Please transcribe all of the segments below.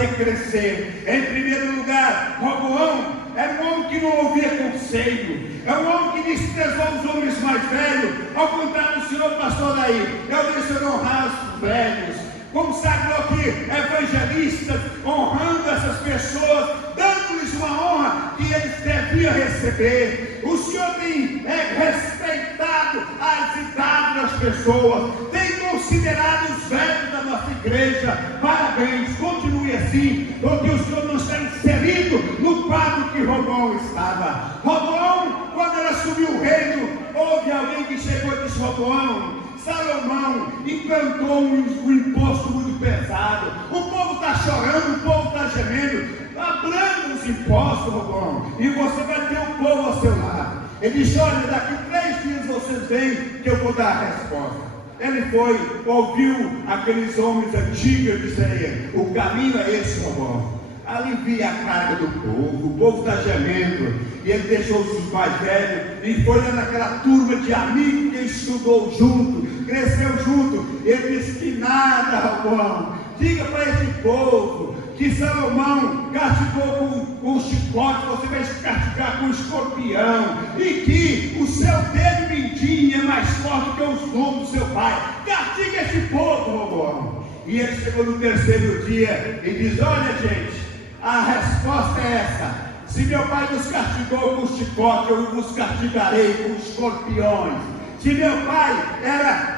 fazer crescer. Em primeiro lugar, Roboão era um homem que não ouvia conselho, é um homem que desprezou os homens mais velhos. Ao contrário do senhor pastor aí, eu deixo honrar os velhos, consagrou aqui evangelistas, honrando essas pessoas, dando-lhes uma honra que eles deviam receber. O senhor tem respeitado as idades das pessoas, tem considerado os velhos da nossa igreja. Parabéns, continue assim, porque o senhor não está inserido no quadro que Roboão estava. Roboão, quando ele assumiu o reino, houve alguém que chegou e disse: Roboão, Salomão implantou um imposto muito pesado, o povo está chorando, o povo está gemendo, abrando os impostos, Roboão, e você vai ter um povo ao seu lado. Ele disse: olha, daqui 3 dias vocês vêm que eu vou dar a resposta. Ele foi, ouviu aqueles homens antigos e disse a ele: o caminho é esse, Roboão, alivia a carga do povo, o povo está gemendo. E ele deixou os mais velhos e foi naquela turma de amigos que estudou junto, cresceu junto. Ele disse que nada, Roboão, diga para esse povo que Salomão castigou com chicote, você vai castigar com escorpião, e que o seu dedo mindinho é mais forte que os lombos do seu pai. Castiga esse povo, Roboão. E ele chegou no 3º dia e diz: olha, gente, a resposta é essa: se meu pai nos castigou com chicote, eu vos castigarei com escorpiões. Se meu pai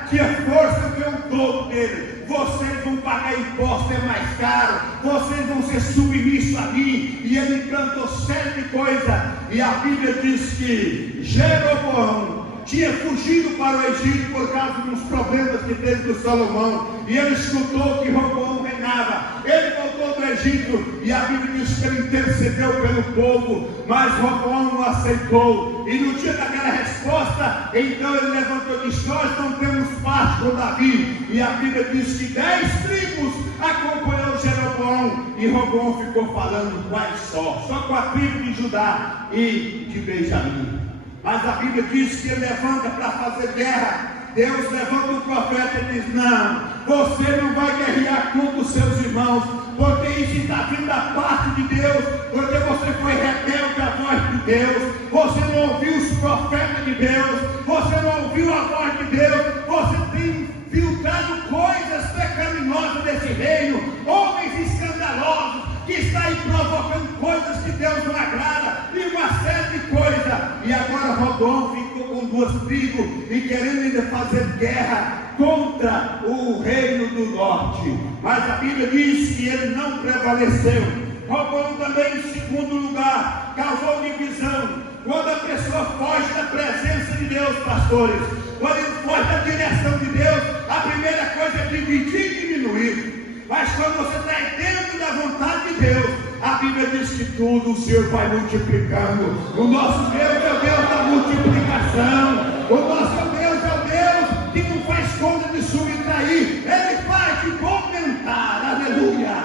tinha força do que o dobro dele, vocês vão pagar imposto, é mais caro, vocês vão ser submissos a mim. E ele implantou série de coisas. E a Bíblia diz que Jeroboão tinha fugido para o Egito por causa dos problemas que teve com Salomão, e ele escutou que Roboão reinava. Ele voltou do Egito, e a Bíblia diz que ele intercedeu pelo povo, mas Roboão não aceitou. E no dia daquela resposta, então ele levantou e disse: nós não temos parte com Davi. E a Bíblia diz que 10 tribos acompanhou Jeroboão, e Roboão ficou falando só com a tribo de Judá e de Benjamim. Mas a Bíblia diz que ele levanta para fazer guerra. Deus levanta um profeta e diz: não, você não vai guerrear contra os seus irmãos, porque isso está vindo da parte de Deus, porque você foi rebelde à voz de Deus, você não ouviu os profetas de Deus, você não ouviu a voz de Deus, você tem filtrado coisas pecaminosas desse reino, homens escandalosos que está aí provocando coisas que Deus não agrada, e uma série de coisas. E agora Roboão ficou com 2 tribos e querendo ainda fazer guerra contra o reino do norte. Mas a Bíblia diz que ele não prevaleceu. Roboão também, em segundo lugar, causou divisão. Quando a pessoa foge da presença de Deus, pastores, quando ele foge da direção de Deus, a primeira coisa é dividir e diminuir. Mas quando você está dentro da vontade de Deus, a Bíblia diz que tudo o Senhor vai multiplicando. O nosso Deus é o Deus da multiplicação. O nosso Deus é o Deus que não faz conta de subtrair, Ele faz de aumentar. Aleluia.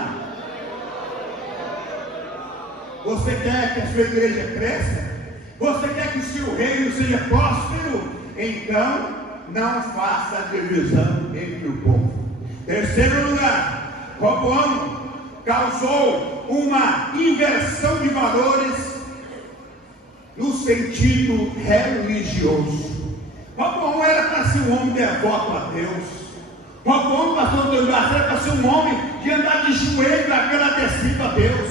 Você quer que a sua igreja cresça? Você quer que o seu reino seja próspero? Então não faça divisão entre o povo. Terceiro lugar, Roboão causou uma inversão de valores no sentido religioso. Roboão era para ser um homem devoto a Deus. Roboão, pastor Deus, era para ser um homem de andar de joelho agradecido a Deus.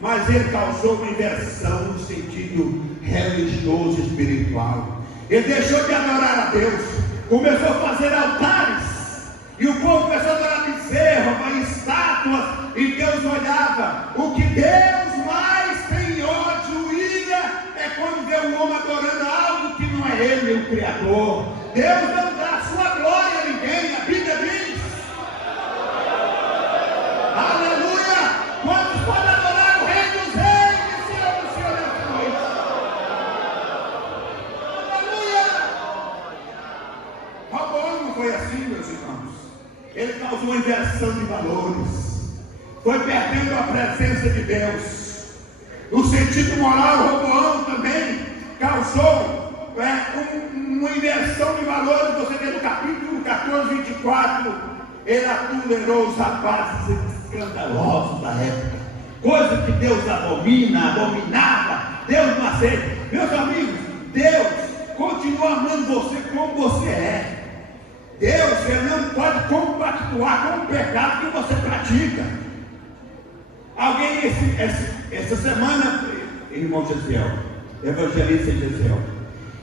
Mas ele causou uma inversão no sentido religioso e espiritual. Ele deixou de adorar a Deus, começou a fazer altares. E o povo começou a adorar bezerros, estátuas, e Deus olhava. O que Deus mais tem ódio e ira é quando vê um homem adorando algo que não é Ele, o Criador. Deus não dá a sua glória a ninguém, a Bíblia diz. Aleluia! Quantos podem adorar o Rei dos Reis e Senhor do Senhor nessa noite? Aleluia! Roboão não foi assim, meus irmãos. Ele causou uma inversão de valores, foi perdendo a presença de Deus. No sentido moral, Roboão também causou uma inversão de valores. Você vê no capítulo 14, 24, ele tolerou os rapazes escandalosos da época, coisa que Deus abominava, Deus não aceita. Meus amigos, Deus continua amando você como você é. Deus, ele não pode compactuar com o pecado que você pratica. Alguém essa semana, irmão Gesiel, evangelista Gesiel,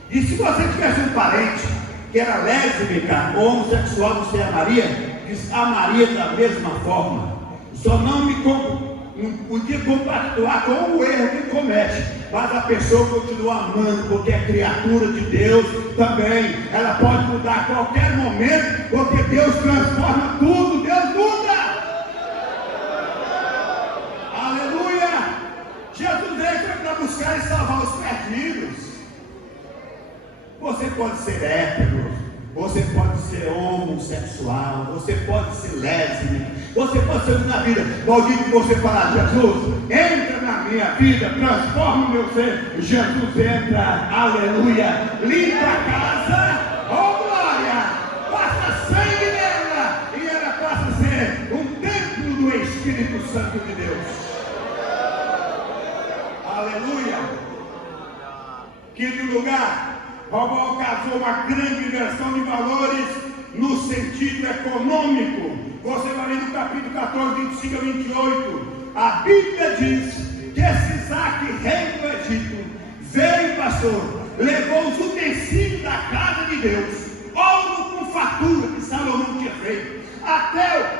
e se você tivesse um parente que era lésbica ou homossexual, você amaria da mesma forma. Só não podia compactuar com o erro que comete, mas a pessoa continua amando, porque é criatura de Deus também. Ela pode mudar a qualquer momento, porque Deus transforma tudo, Deus muda. Aleluia! Jesus veio para buscar e salvar os perdidos. Você pode ser hétero, você pode ser homossexual, você pode ser lésbica, você pode ser na vida. Maldito que você falar, Jesus, entra na minha vida, transforma o meu ser. Jesus entra, aleluia, limpa a casa, oh glória, passa sangue nela, e ela passa a ser um templo do Espírito Santo de Deus. Aleluia. Quinto lugar, Roboão causou uma grande inversão de valores no sentido econômico. Você vai ler no capítulo 14, 25 a 28. A Bíblia diz que esse Isaac, rei do Egito, veio, pastor, levou os utensílios da casa de Deus, ouro com fartura que Salomão tinha feito, até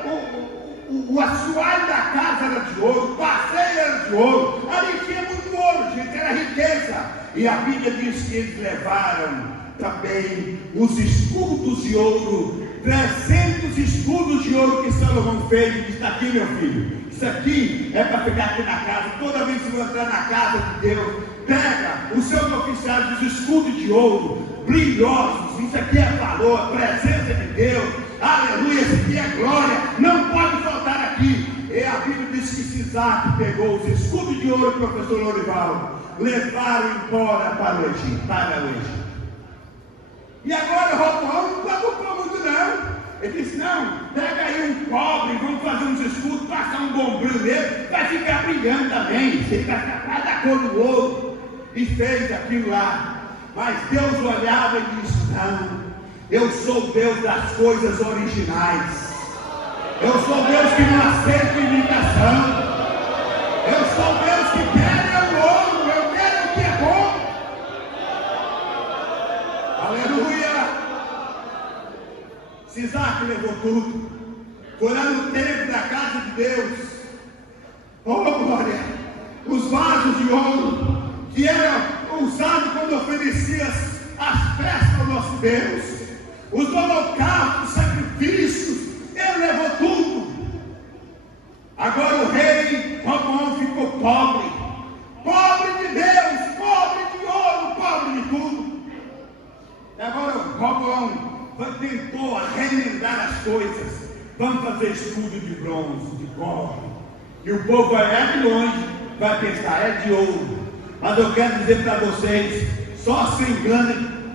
o assoalho da casa era de ouro, o passeio era de ouro, ali tinha muito ouro, gente, era riqueza. E a Bíblia diz que eles levaram também os escudos de ouro, 300 escudos de ouro que Salomão fez. Diz: está aqui, meu filho, isso aqui é para ficar aqui na casa. Toda vez que você entrar na casa de Deus, pega os seus oficiais, os escudos de ouro, brilhosos. Isso aqui é valor, a presença de Deus, aleluia, isso aqui é glória, não pode faltar aqui. E a Bíblia diz que Isaac pegou os escudos de ouro, professor Lorival, levaram embora para o Egito. E agora Roboão não preocupou muito não. Ele disse: não, pega aí um cobre, vamos fazer uns escudos, passar um bombril nele, vai ficar brilhando também, você vai ficar da cor do ouro. E fez aquilo lá. Mas Deus olhava e disse: não, eu sou Deus das coisas originais. Eu sou Deus que não aceita imitação. Eu sou Deus que quer o ouro, eu quero o que é bom. Aleluia! Isaac levou tudo, foi lá no templo da casa de Deus. Oh glória! Os vasos de ouro que eram usados quando oferecia as festas ao nosso Deus, os holocaustos, os sacrifícios, ele levou tudo. Agora o rei Roboão ficou pobre, pobre de Deus, pobre de ouro, pobre de tudo. E agora o Roboão tentou remendar as coisas. Vamos fazer escudo de bronze, de cobre. E o povo vai de longe, vai pensar, é de ouro. Mas eu quero dizer para vocês, só se engana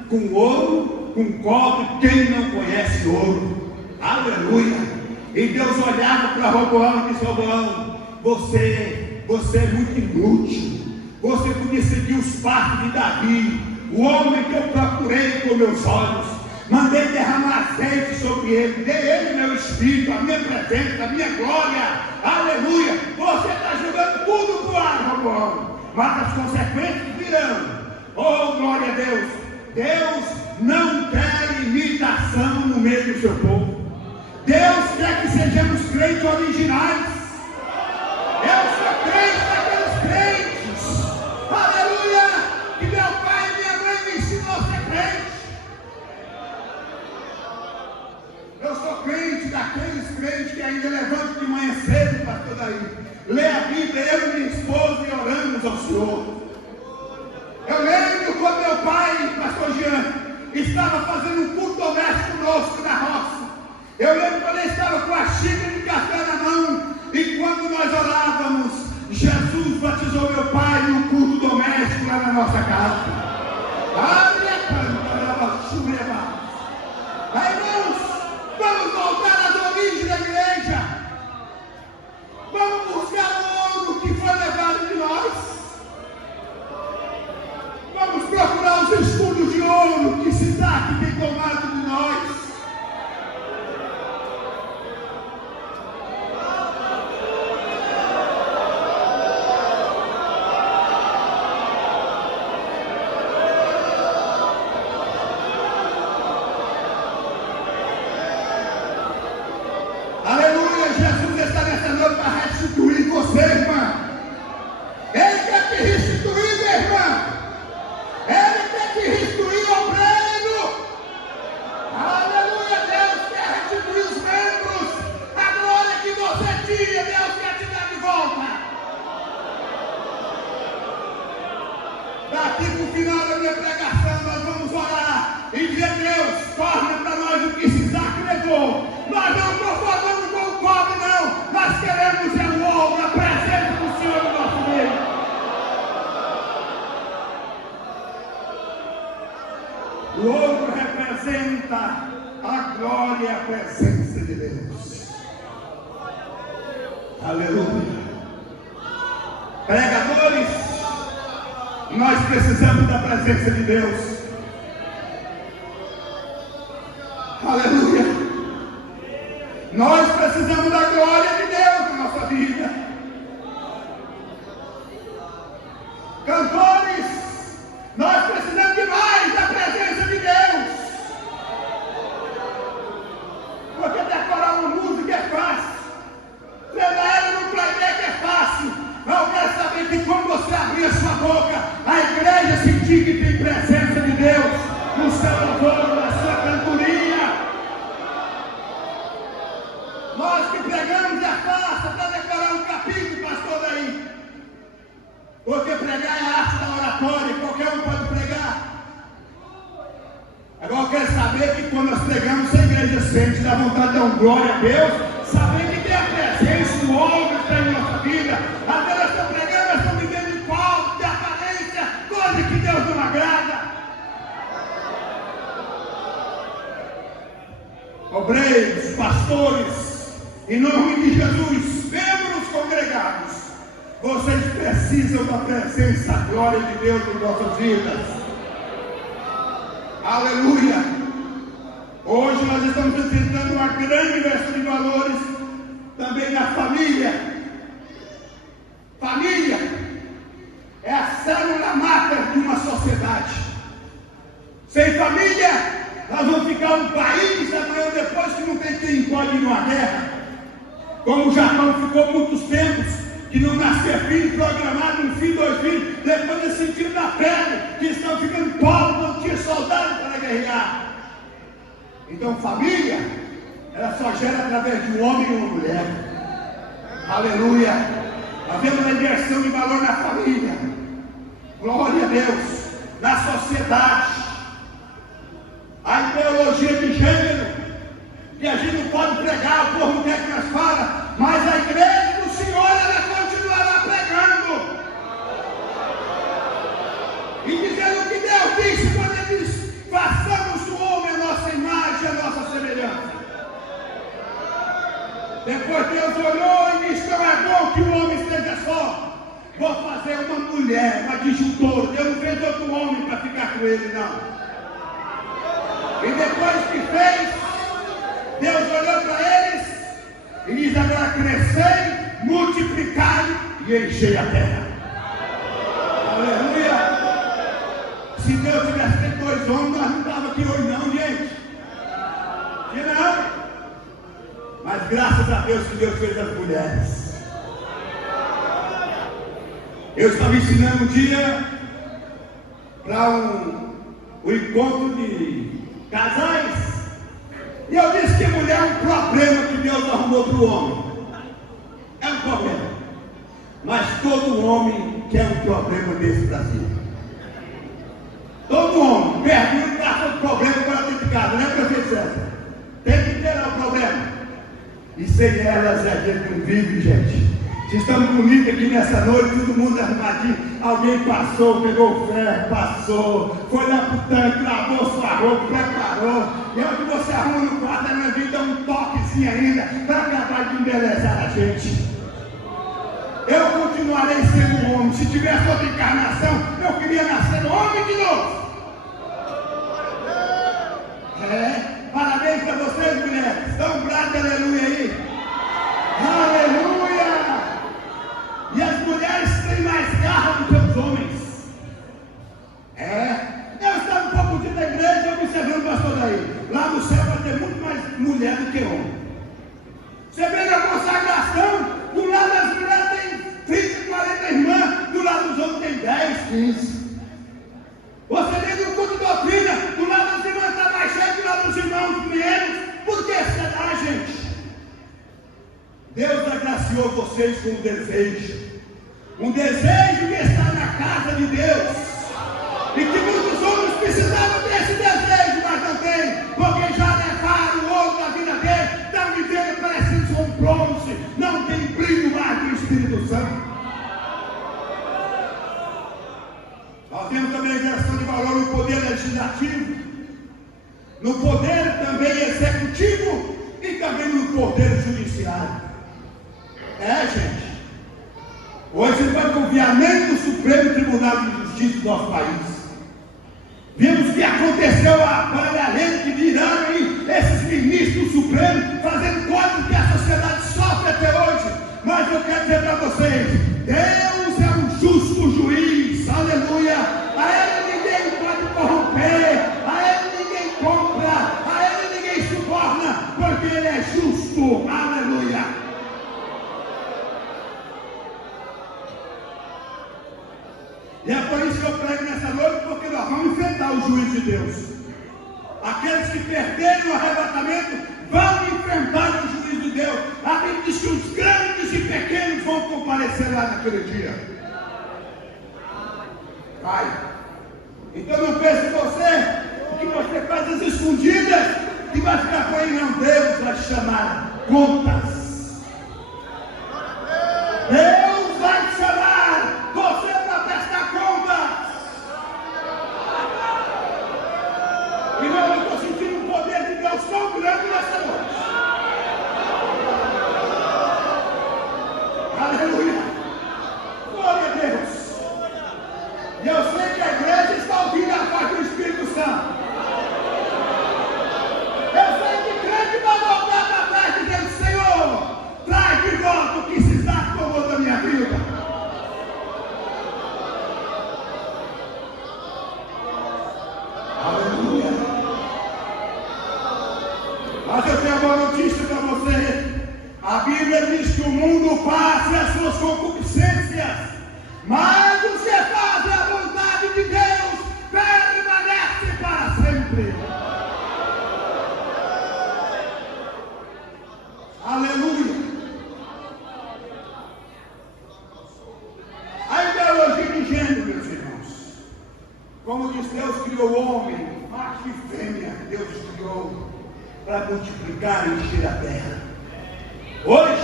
com ouro, com cobre, quem não conhece ouro. Aleluia! E Deus olhava para Roboão e disse: Roboão, você é muito inútil. Você podia seguir os passos de Davi, o homem que eu procurei com meus olhos. Mandei derramar azeite sobre ele, dei ele meu espírito, a minha presença, a minha glória. Aleluia! Você está jogando tudo para o ar, Roboão, mas as consequências virão. Oh, glória a Deus! Deus não quer imitação no meio do seu povo. Deus quer que sejamos crentes originais. Eu sou crente daqueles crentes, aleluia, que meu pai e minha mãe me ensinou a ser crente. Eu sou crente daqueles crentes que ainda levantam de manhã cedo, pastor Daí, lê a Bíblia, eu e minha esposa, e oramos ao Senhor. Eu lembro quando meu pai, pastor Jean, estava fazendo um culto doméstico conosco na roça. Eu lembro quando ele estava com a xícara de café na mão, e quando nós orávamos, Jesus batizou meu pai no culto doméstico lá na nossa casa. Aí, irmãos, vamos voltar às origens precisamos da presença de Deus. Aleluia. Nós precisamos da glória de Deus na nossa vida. Cantores, nós precisamos de mais da presença de Deus. Porque decorar uma música é fácil. Treinar ela no playback é fácil. Mas eu quero saber que quando você abrir a sua boca, a igreja sentir que tem presença de Deus no seu louvor, na sua cantoria. Nós que pregamos é fácil para decorar um capítulo, pastor daí. Porque pregar é a arte da oratória, qualquer um pode pregar. Agora eu quero saber que quando nós pregamos, a igreja sente da vontade de dar glória a Deus, saber que tem a presença do homem que está em nossa vida. Até nós estamos pregando, nós estamos vivendo de falta, de aparência, coisa que Deus não agrada. Obreiros, pastores, em nome de Jesus, membros congregados, vocês precisam da presença, da glória de Deus em vossas vidas. Aleluia! Hoje nós estamos apresentando uma grande inversão de valores também na família. Família é a célula máter de uma sociedade. Sem família, nós vamos ficar um país amanhã depois que não tem quem pode ir numa guerra. Como o Japão ficou muitos tempos que não nascia filho programado, um filho, 2 filhos, depois eles sentiram na pele que estão ficando pobres, não tinha soldado para guerrear. Então família, ela só gera através de um homem e uma mulher. Aleluia! Nós vemos a inversão de valor na família. Glória a Deus! Na sociedade. A ideologia de gênero, que a gente não pode pregar, o povo não quer que nós fale, mas a igreja do Senhor, ela continuará pregando. E dizendo o que Deus disse quando Ele diz: façamos do homem a nossa imagem, a nossa semelhança. Depois Deus olhou e disse: não é bom que o homem esteja só. Vou fazer uma mulher, uma disjuntora. Deus não fez outro homem para ficar com ele, não. E depois que fez, Deus olhou para eles e diz: agora crescei, multiplicai e enchei a terra. Aleluia! Se Deus tivesse feito 2 homens, nós não estávamos aqui hoje não, gente. E não. Mas graças a Deus que Deus fez as mulheres. Eu estava ensinando um dia para um encontro de casais. E eu disse que mulher é um problema que Deus arrumou para o homem. É um problema. Mas todo homem quer um problema desse para si. Todo homem pergunta e passa um problema para dentro de casa, né, professor? Tem que ter um problema. E sem elas a gente não vive, gente. Se estamos bonitos aqui nessa noite, todo mundo arrumadinho. Alguém passou, pegou ferro, passou, foi lá pro tanque, lavou sua roupa, preparou. E é o que você arruma no quarto, na vida, um toquezinho ainda, para acabar de embelezar a gente. Eu continuarei sendo um homem. Se tivesse outra encarnação, eu queria nascer homem de novo. Parabéns para vocês, mulheres. Dá um brado de aleluia aí. Aleluia! E as mulheres têm mais garra do que os homens. Eu estava um pouco dentro da igreja observando o pastor daí. Lá no céu vai ter muito mais mulher do que homem. Você vê na consagração, do lado das mulheres tem 30, 40 irmãs, do lado dos homens tem 10, 15. Você vê no culto de doutrina, do lado dos irmãos está mais cheio, do lado dos irmãos menos. Por que será, gente? Deus agraciou vocês com um desejo de estar na casa de Deus, e que muitos homens precisavam desse desejo, mas não tem, porque já levaram o ouro da vida dele, estão vivendo parecidos com bronze, não tem brilho mais do Espírito Santo. Nós temos também a inversão de valor no poder legislativo, no poder também executivo e também no poder judiciário. Gente, hoje você vai confiar nem no Supremo Tribunal de Justiça. justiça do nosso país. Vimos que aconteceu a paralelo que viraram aí esses ministros supremos fazendo coisas que a sociedade sofre até hoje. Mas eu quero dizer para vocês, Deus é um justo juiz, aleluia. A Ele ninguém pode corromper, a Ele ninguém compra, a Ele ninguém suborna, porque Ele é justo, aleluia. E é por isso que eu prego nessa noite, porque nós vamos enfrentar o juízo de Deus. Aqueles que perderam o arrebatamento vão enfrentar o juízo de Deus. A Bíblia diz que os grandes e pequenos vão comparecer lá naquele dia. Vai. Então não pense você que você faz as escondidas e vai ficar com ele. Não, Deus vai te chamar contas. Deus vai te chamar você para prestar contas. Irmão, eu estou sentindo um poder de Deus tão grande nessa noite. Aleluia. Glória a Deus. E eu sei que a igreja está ouvindo a voz do Espírito Santo. Eu sei que crente vai voltar para trás dizendo: Senhor, traz de volta o que se está tomou da minha vida. Aleluia. Mas eu tenho uma boa notícia para você. A Bíblia diz que o mundo passa e as suas concupiscências, mas os que fazem a vontade de Deus permanecem para sempre. Aleluia. A ideologia de gênero, meus irmãos, como diz Deus criou o homem, macho e fêmea, Deus criou para multiplicar e encher a terra. Hoje,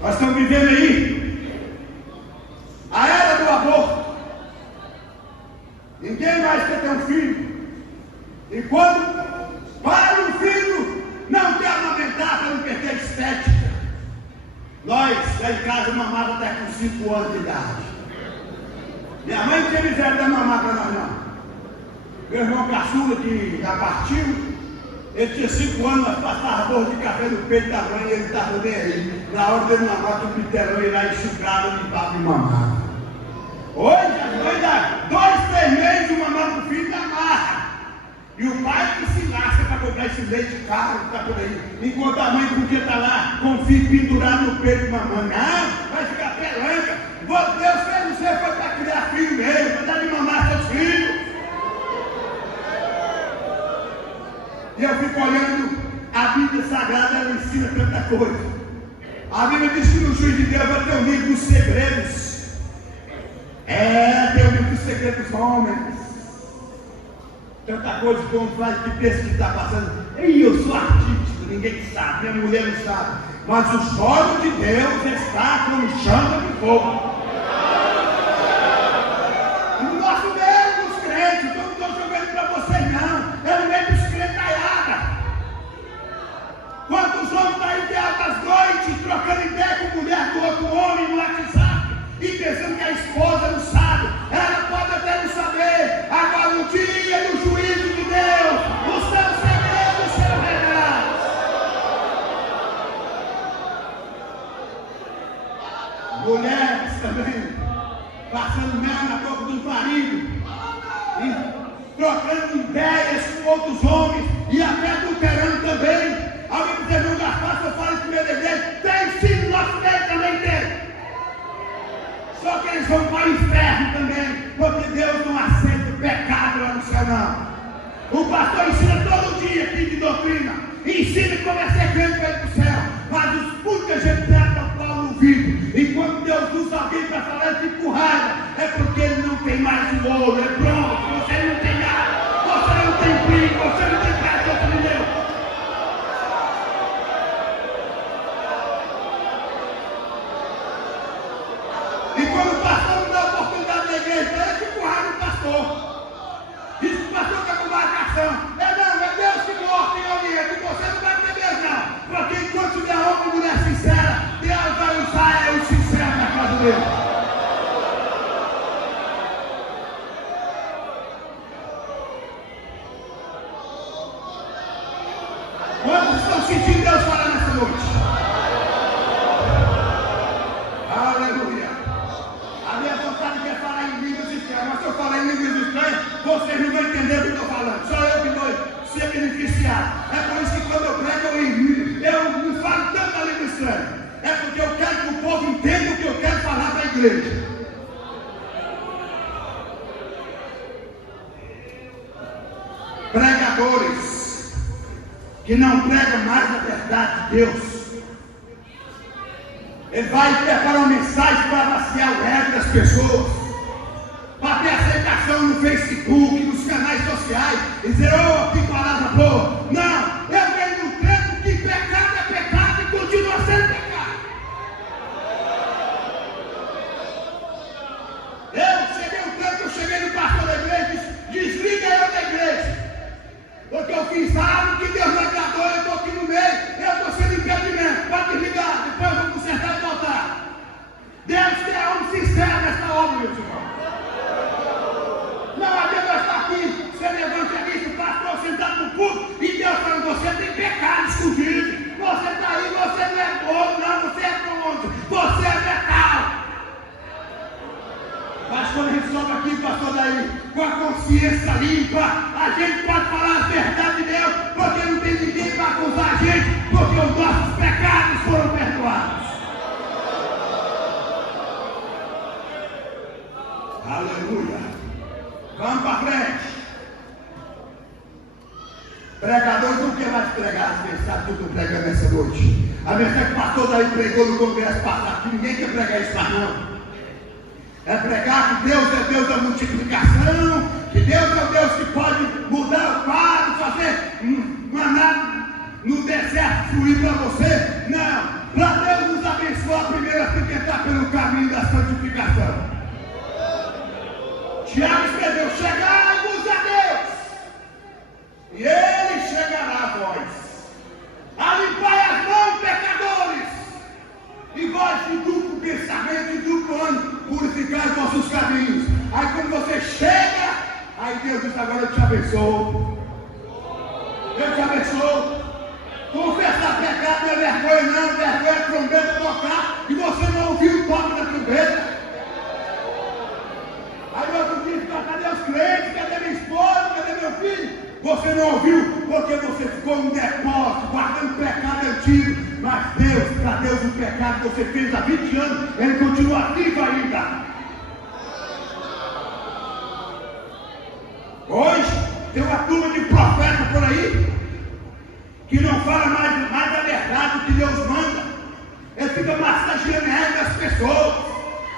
nós estamos vivendo aí a era do aborto. Ninguém mais quer ter um filho. E quando para um filho, não quer amamentar para não perder estética. Nós, lá em casa, mamava até com 5 anos de idade. Minha mãe não tinha miséria da mamar para nós, não. Meu irmão caçula, que já partiu, ele tinha 5 anos, nós passávamos borra de café no peito da mãe e ele estava bem aí. Na hora dele mamar, o piterão ia lá enxugava, limpava e mamava. Hoje as mães dão 2, 3 meses de mamar para o filho da marra. E o pai que se lasca para comprar esse leite caro que está por aí. Enquanto a mãe podia estar lá com o filho pendurado no peito mamando. Não, vai ficar pelanca. Deus fez você foi para criar filho mesmo, para dar de mamar seus filhos. E eu fico olhando, a Bíblia Sagrada, ela ensina tanta coisa. A Bíblia diz que no juízo de Deus vai ter o livro dos segredos. Tem o livro dos segredos dos homens. Tanta coisa que o homem faz que pensa que está passando. Ei, eu sou artista, ninguém sabe, minha mulher não sabe. Mas os olhos de Deus está como chama de fogo. No nosso meio dos crentes, eu não estou jogando para vocês não. É no meio dos crentaiada. Quantos homens estão aí de altas noites, trocando ideia com mulher do outro homem no WhatsApp, e pensando que a esposa não sabe. Ela pode até não saber. Agora no dia do juízo de Deus, os seus segredos serão revelados. Mulheres também, passando mel na boca do marido, e trocando ideias com outros homens, e até adulterando também. Alguém me diz, não, Gaspar, se eu falo isso no meu desejo, tem sim, nosso Deus também tem. Só que eles vão para o inferno também, porque Deus não aceita o pecado lá no céu, não. O pastor ensina todo dia aqui de doutrina, ensina como é ser crente para ir para o céu, mas muita gente trata o pau no ouvido, e quando Deus usa alguém para falar esse tipo raiva, é porque ele não tem mais o ouro, é pronto, você não tem nada, você não tem brilho, você não tem prazer de Deus. E quando o pastor não dá a oportunidade da igreja, ele fica com raiva do pastor. Diz que o pastor está com marcação. É Deus que mostra e orienta. E você não vai ter Deus, não. Porque enquanto tiver homem e mulher sincera, Deus vai usar o sincero na casa dele. estranho. É porque eu quero que o povo entenda o que eu quero falar para a igreja. Pregadores que não pregam mais a verdade de Deus. Ele vai preparar uma mensagem para vaciar o ego das pessoas, para ter aceitação no Facebook, nos canais sociais, e dizer, oh, que palavra boa. Não, eu venho no tempo que pecado é pecado e continua sendo pecado. Eu cheguei no pastor da igreja e disse, desliga eu da igreja. Porque eu fiz algo que Deus não agradou, eu estou aqui no meio, eu estou sendo impedimento, pode desligar, depois eu vou consertar e voltar. Deus quer um sincero nessa obra, meus irmãos. Não adianta estar aqui, ser evangelista, pastor sentado no púlpito, e Deus falando, você tem pecado escondido, você está aí, você não é bobo, não, você é pronto, você é metal. Mas quando a gente sobe aqui, pastor daí, com a consciência limpa, a gente pode falar a verdade de Deus, porque não tem ninguém para acusar a gente, porque os nossos pecados foram perdoados. Aleluia. Vamos para frente. Pregador não quer mais pregar as mensagens que eu estou pregando essa noite. A mensagem que o pastor daí pregou no congresso passado, que ninguém quer pregar isso mais não. É pregar que Deus é Deus da multiplicação, que Deus é o Deus que pode mudar o quadro, fazer maná no deserto fluir para você. Não, para Deus nos abençoar, primeiro tem que entrar pelo caminho da santificação. Tiago escreveu, chegai-vos a Deus, e Ele chegará a vós. Alimpai as mãos, pecadores, e vós de duplo pensamento, de duplo ânimo, purificar os vossos caminhos. Aí quando você chega, aí Deus diz, agora eu te abençoo. Eu te abençoo. Confessar pecado não é vergonha não, vergonha é trombeta tocar, e você não ouviu o toque da trombeta. Aí outro dia, cadê os crentes, cadê minha esposa, cadê meu filho? Você não ouviu, porque você ficou no depósito, guardando pecado antigo. Mas Deus, para Deus o pecado que você fez há 20 anos, Ele continua ativo ainda. Hoje, tem uma turma de profetas por aí, que não fala mais a verdade do que Deus manda. Ele fica massageando a ego das pessoas.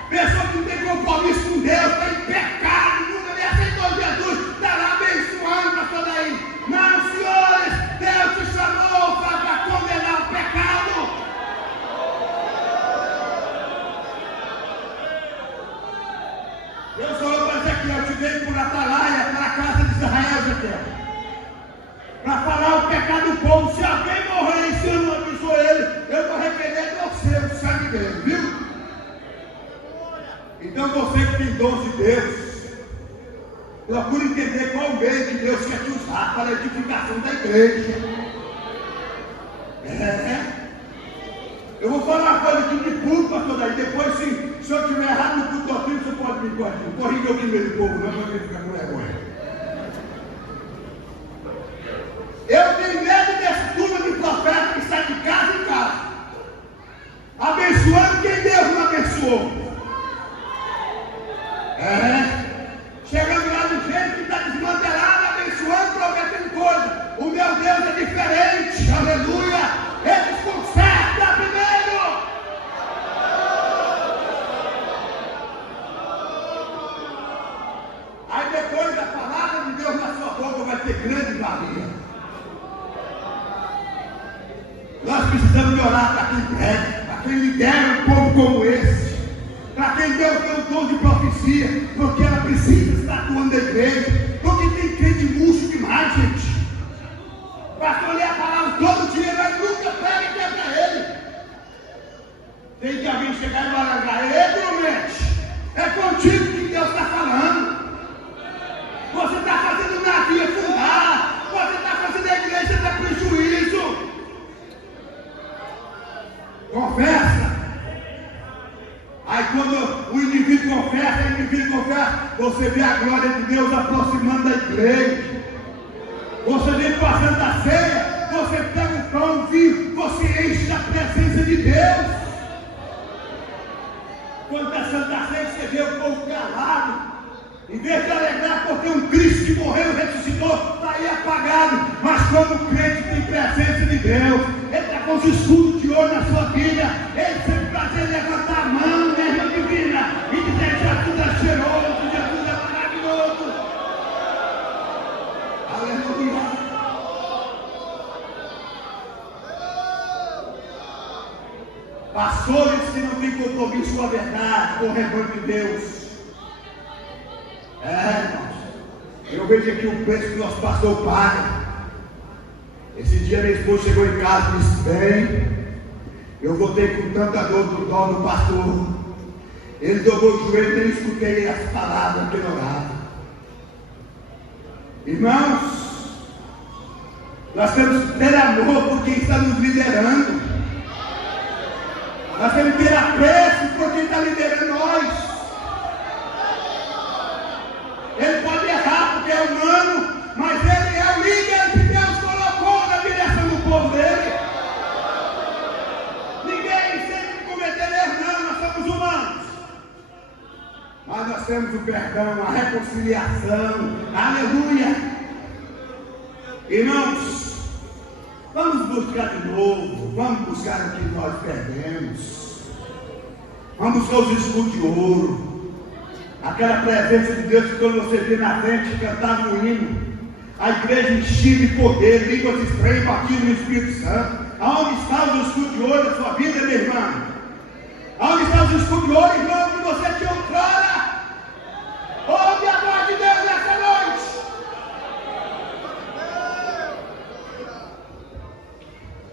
Pessoa que não tem compromisso com Deus, está em pecado, nunca nem aceitou Jesus, está lá abençoando para toda aí. Não, senhores, Deus te chamou para condenar o pecado. Deus falou para Ezequiel, eu te dei por atalaia para a casa de Israel, Ezequiel, para falar o pecado do povo. Se alguém morrer e se eu não abençoou ele, eu estou requerendo o sangue dele, viu? Então você que tem dons de Deus, procure entender qual meio que Deus quer te usar para a edificação da igreja. Eu vou falar uma coisa aqui de público, pastor daí. Depois, se eu estiver errado no culto doutrina, você pode me corrigir. Corrija aqui meio do povo, não vai ficar com vergonha. Eu tenho medo dessa turma de profetas que sai de casa em casa, abençoando quem Deus não abençoou. Chegando lá de gente que está desmantelado, abençoando, prometendo coisa. O meu Deus é diferente, aleluia. Ele conserta primeiro. Aí depois da palavra de Deus na sua boca vai ter grande valia. Nós precisamos de orar para quem prega, para quem lidera um povo como esse. Para quem Deus deu o dom de profecia, porque ela precisa estar atuando na igreja, porque tem crente murcho demais, gente. Pastor lê a palavra todo dia, mas nunca pega e quer para ele. Tem que alguém chegar e falar, ei, promete, é contigo que Deus está falando. Você está fazendo o navio afundar, você está fazendo a igreja dar prejuízo. Confessa. Aí quando o indivíduo confessa, você vê a glória de Deus aproximando da igreja. Você vem passando a ceia, você pega o pão, vinho, você enche a presença de Deus. Quanta Santa Ceia você vê o povo calado, em vez de alegrar porque um Cristo que morreu e ressuscitou, está aí apagado. Mas quando o crente tem presença de Deus, ele está com os escudos de ouro na sua vida, ele tem prazer em levantar a mão, minha irmã divina, e dizer: Jesus é cheiroso, Jesus é maravilhoso. Aleluia. Pastores que não têm compromisso com a verdade, com o rebanho de Deus. Irmãos, eu vejo aqui o preço que nosso pastor paga. Esse dia minha esposa chegou em casa e disse: bem, eu voltei com tanta dor do pastor. Ele dobrou o joelho e nem escutei as palavras que ele orava. Irmãos, nós temos que ter amor por quem está nos liderando. Nós temos que ter apreço por quem está liderando nós. Ele pode errar porque é humano, mas ele é o líder que Deus colocou na direção do povo dele. Ninguém sempre cometeu erro, não, nós somos humanos. Mas nós temos o perdão, a reconciliação. Aleluia. Irmãos, vamos buscar de novo, vamos buscar o que nós perdemos. Vamos buscar os escudos de ouro. Aquela presença de Deus que quando você vê na frente cantava um hino, a igreja enchia de poder, línguas estranhas, batidas no Espírito Santo. Aonde está os escudos de ouro da sua vida, meu irmão? Aonde está os escudos de ouro, irmão, que você tinha outrora? Ouve a voz de Deus nessa noite.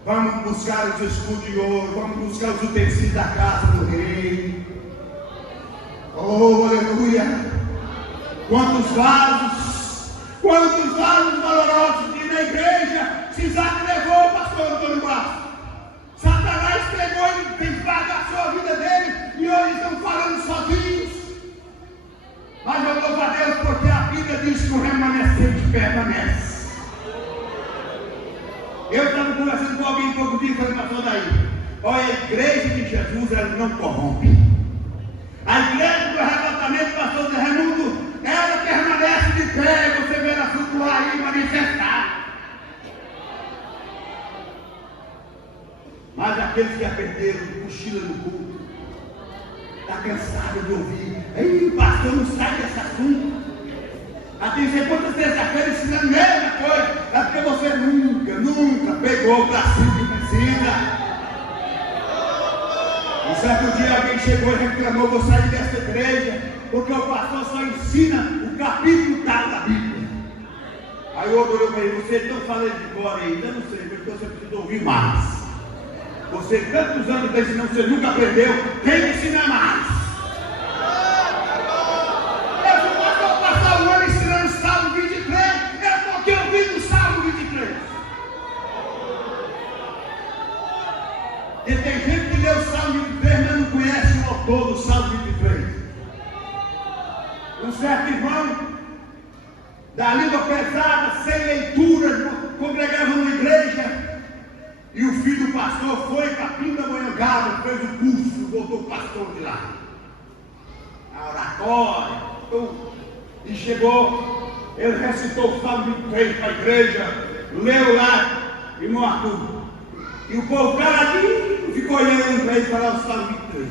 Vamos buscar os escudos de ouro, vamos buscar os utensílios da casa do rei. Oh, aleluia! Quantos vasos valorosos que na igreja se Isaac levou, pastor Antônio Bastos. Satanás pegou e fez bagaçou a vida dele, e hoje estão falando sozinhos. Mas eu louvo a Deus porque a Bíblia diz que o remanescente permanece. Eu estava conversando com alguém pouco dia, falando: pastor daí, olha, a igreja de Jesus, ela não corrompe. A igreja do arrebatamento, pastor Zé Raimundo, ela permanece de pé, você vê ela flutuar e manifestar. Mas aqueles que a perderam, cochila no culto, está cansado de ouvir: ei, pastor, não sai desse assunto. Tem sei quantas terça-feiras ensinando a mesma coisa. É porque você nunca pegou o bracinho que precisa. Um certo dia alguém chegou e reclamou: vou sair dessa igreja porque o pastor só ensina o capítulo tal da Bíblia. Aí o outro olhou para ele: você não fala de fora ainda? Eu não sei, porque você precisa ouvir mais. Você tantos anos está ensinando, você nunca aprendeu, tem que ensinar mais. E tem gente que lê o Salmo 23, mas não conhece o autor do Salmo 23. Um certo irmão, da língua pesada, sem leitura, congregava numa igreja, e o filho do pastor foi para Pindamonhangaba, fez o curso, voltou pastor de lá. A oratória, e chegou, ele recitou o Salmo 23 para a igreja, leu lá, irmão Arthur. E o povo caladinho ficou olhando para ele falar o Salmo 23.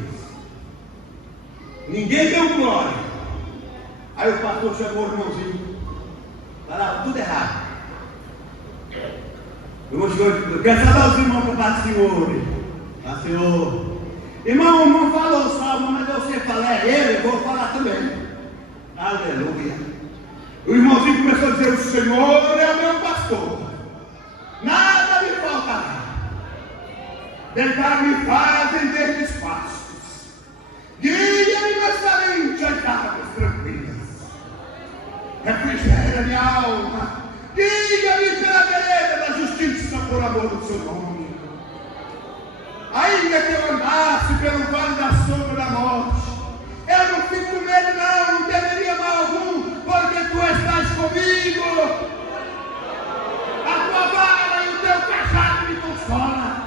Ninguém deu glória. Aí o pastor chamou o irmãozinho, falava tudo errado. O irmão chegou e disse: quer saber os irmãos para o Senhor? Ah, Senhor. Irmão falou o salmo, mas eu sei falar é ele, eu vou falar também. Aleluia. O irmãozinho começou a dizer: o Senhor é o meu pastor, nada me faltará. Deitar-me fazem verdes pastos, guia-me excelente as águas tranquilas, refrigera minha alma, guia-me pela vereda da justiça por amor do seu nome. Ainda que eu andasse pelo vale da sombra da morte, eu não fico com medo, não temeria mal algum, porque tu estás comigo. A tua vara e o teu cajado me consola.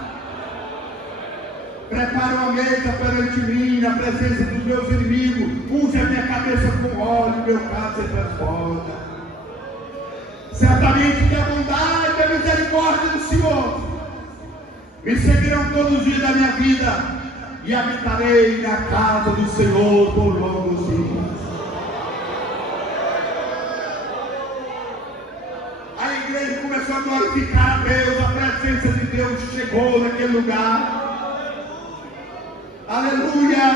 prepara uma mesa perante mim, na presença dos meus inimigos, unge a minha cabeça com óleo, meu cálice se transborda. Certamente que a bondade e a misericórdia do Senhor me seguirão todos os dias da minha vida, e habitarei na casa do Senhor por longos dias. A igreja começou a glorificar a Deus, a presença de Deus chegou naquele lugar. Aleluia!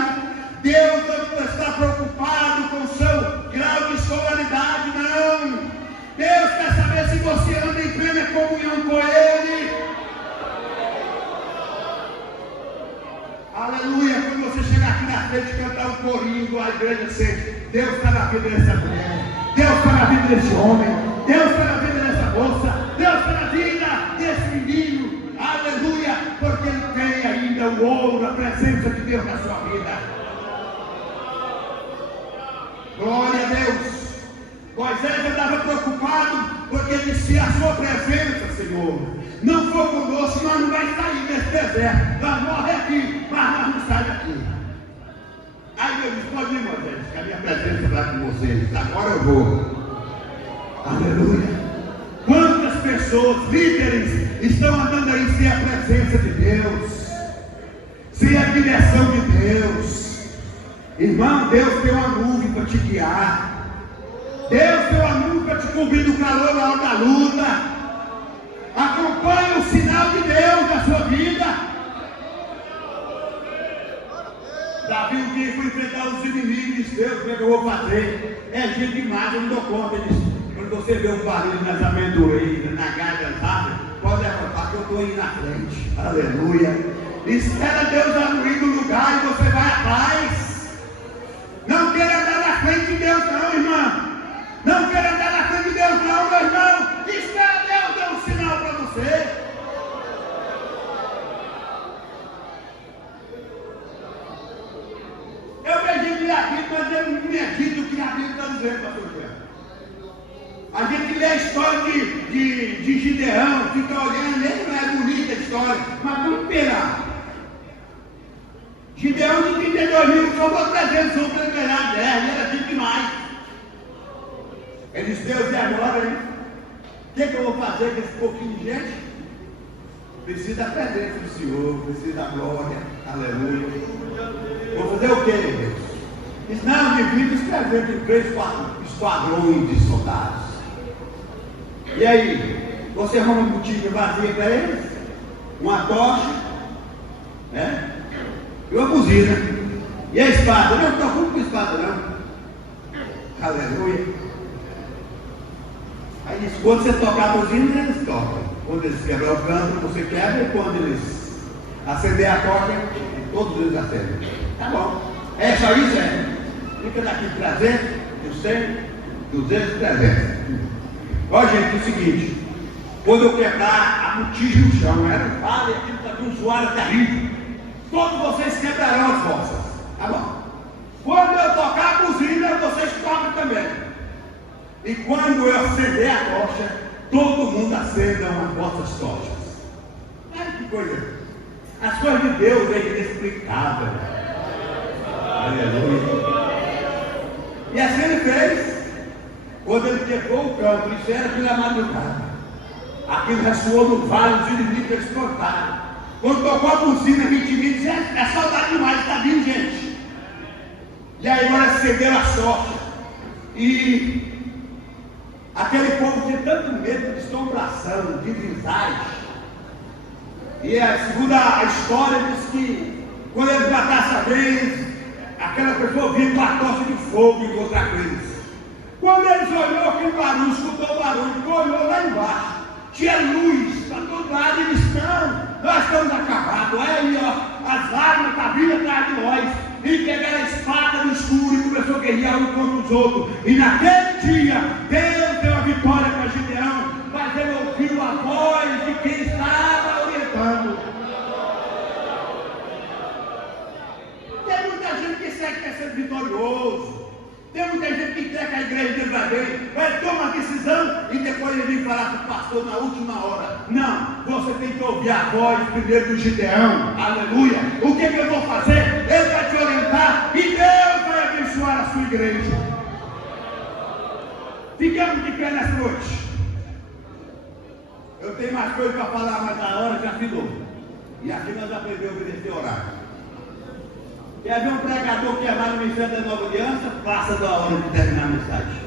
Deus não está preocupado com o seu grau de escolaridade, não. Deus quer saber se você anda em plena comunhão com Ele. Aleluia! Quando você chegar aqui na frente e cantar um corinho, a igreja sente: Deus está na vida dessa mulher, Deus está na vida desse homem, Deus está na vida dessa moça, Deus está na vida desse menino. Aleluia, porque ele tem ainda o ouro, a presença de Deus na sua vida. Glória a Deus. Moisés estava preocupado, porque ele disse: a sua presença, Senhor, não for conosco, nós não vamos sair desse deserto, nós morremos aqui, mas nós não saímos daqui. Aí Deus disse: pode ir, Moisés, que a minha presença vai com vocês, agora eu vou. Aleluia. Quantas pessoas, líderes, estão andando aí sem a presença de Deus, sem a direção de Deus? Irmão, Deus tem uma nuvem para te guiar. Deus tem uma nuvem para te cobrir do calor na hora da luta. Acompanhe o sinal de Deus na sua vida. Davi um dia foi enfrentar os inimigos e disse: Deus, como é que eu vou fazer? É gente demais, eu não dou conta disso. Quando você vê um barulho nas amendoeiras, na galha das árvores, pode levantar que eu estou indo na frente. Aleluia. Espera Deus abrir no lugar e você vai atrás. Não queira andar na frente de Deus não, irmão. Não queira andar na frente de Deus não, meu irmão. Espera Deus dar um sinal para você. Eu vejo minha vida, mas eu não acredito o que a Bíblia está dizendo, pastor Jean. A gente lê a história de Gideão, fica olhando, ele não é bonita a história, mas vamos esperar. Gideão de 32 mil, sobrou 300 homens para ganhar a guerra, ele era tipo demais. Ele disse: Deus, e agora, hein? O que eu vou fazer com esse pouquinho de gente? Preciso da presença do Senhor, preciso da glória, aleluia. Vou fazer o que, Deus? Disse: não, divide os 303 esquadrões de soldados. E aí, você arruma uma botija vazia para eles, uma tocha, né? E uma buzina. E a espada? Não estou com espada não. Aleluia. Aí diz: quando você tocar a buzina, eles tocam. Quando eles quebrar o canto, você quebra. E quando eles acender a tocha, todos eles acendem. Tá bom. É só isso, é? Fica daqui 300, 100, 200, 300. Ó, gente, é o seguinte: quando eu quebrar a botija no chão, era um vale, aquilo está um suado terrível, todos vocês quebrarão as vossas. Tá bom? Quando eu tocar a buzina, vocês tocam também. E quando eu acender a tocha, todo mundo acenda as vossas tochas. Olha que coisa. As coisas de Deus é inexplicável. Aleluia. E assim ele fez. Quando ele quebrou o campo, isso era pela madrugada. Aquilo ressoou no vale, os inimigos eles cortaram. Quando tocou a buzina, 20 mil, disse: é saudade demais, está vindo gente. E aí agora acenderam a sorte. E aquele povo tinha tanto medo de assombração, de visagem. E segundo a história, diz que quando eles matassem a vez, aquela pessoa vinha com a tocha de fogo encontrar com eles. Quando eles olhou aquele barulho, escutou o barulho, olhou lá embaixo, tinha luz para todo lado, e disse: não, nós estamos acabados. Aí, ó, as armas estavam vindo atrás de nós, e pegaram a espada no escuro e começou a guerrear um contra os outros. E naquele dia, Deus deu a vitória para Gideão, mas ele ouviu a voz de quem estava orientando. Tem muita gente que quer ser vitorioso. Tem muita gente que quer que a igreja dele vai tomar uma decisão e depois ele vem falar com o pastor na última hora. Não, você tem que ouvir a voz primeiro do Gideão. Aleluia. O que eu vou fazer? Ele vai te orientar e Deus vai abençoar a sua igreja. Ficamos de pé nessa noite. Eu tenho mais coisas para falar, mas a hora já ficou. E aqui nós aprendemos a obedecer orar. Quer ver um pregador que é mais no ministério da Nova Aliança? Passa da hora de terminar a mensagem.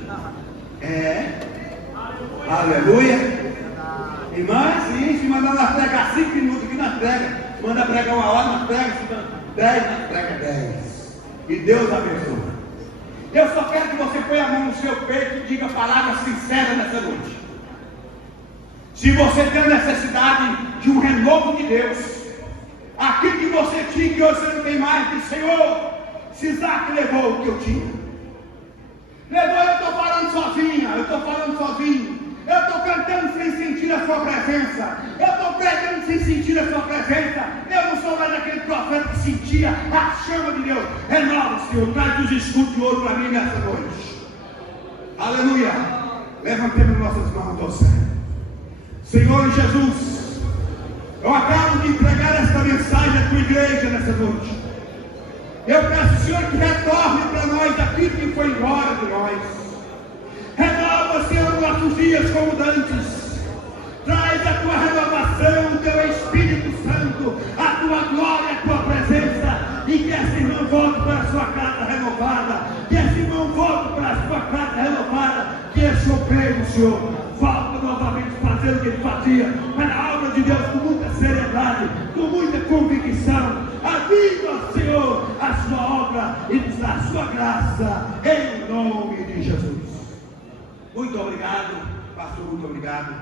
Aleluia. Irmãs, sim, se mandar nós pregar 5 minutos aqui, nós prega. Manda pregar 1 hora, nós prega 10, nós prega 10. E Deus abençoa. Eu só quero que você ponha a mão no seu peito e diga palavras sinceras nessa noite. Se você tem necessidade de um renovo de Deus, aquilo que você tinha que hoje você não tem mais, diz: Senhor, se Isaac levou o que eu tinha, levou, eu estou falando sozinha, eu estou falando sozinho, eu estou cantando sem sentir a sua presença, eu estou pregando sem sentir a sua presença, eu não sou mais aquele profeta que sentia a chama de Deus. Renova, Senhor, traz os escudos de ouro para mim nessa noite. Aleluia. Levantemos nossas mãos ao céu. Senhor Jesus, eu acabo de entregar esta mensagem à tua igreja nessa noite. Eu peço, Senhor, que retorne para nós aquilo que foi embora de nós. Renova, Senhor, nossos dias como dantes. Traz a tua renovação, o teu Espírito Santo, a tua glória, a tua presença. E que esse irmão volte para a sua casa renovada. Que esse irmão volte para a sua casa renovada. Que esse obreiro, Senhor, volta novamente fazendo o que ele fazia, para a obra de Deus com muita seriedade, com muita convicção. Aviva, Senhor, a sua obra e nos dá a sua graça, em nome de Jesus. Muito obrigado, pastor, muito obrigado.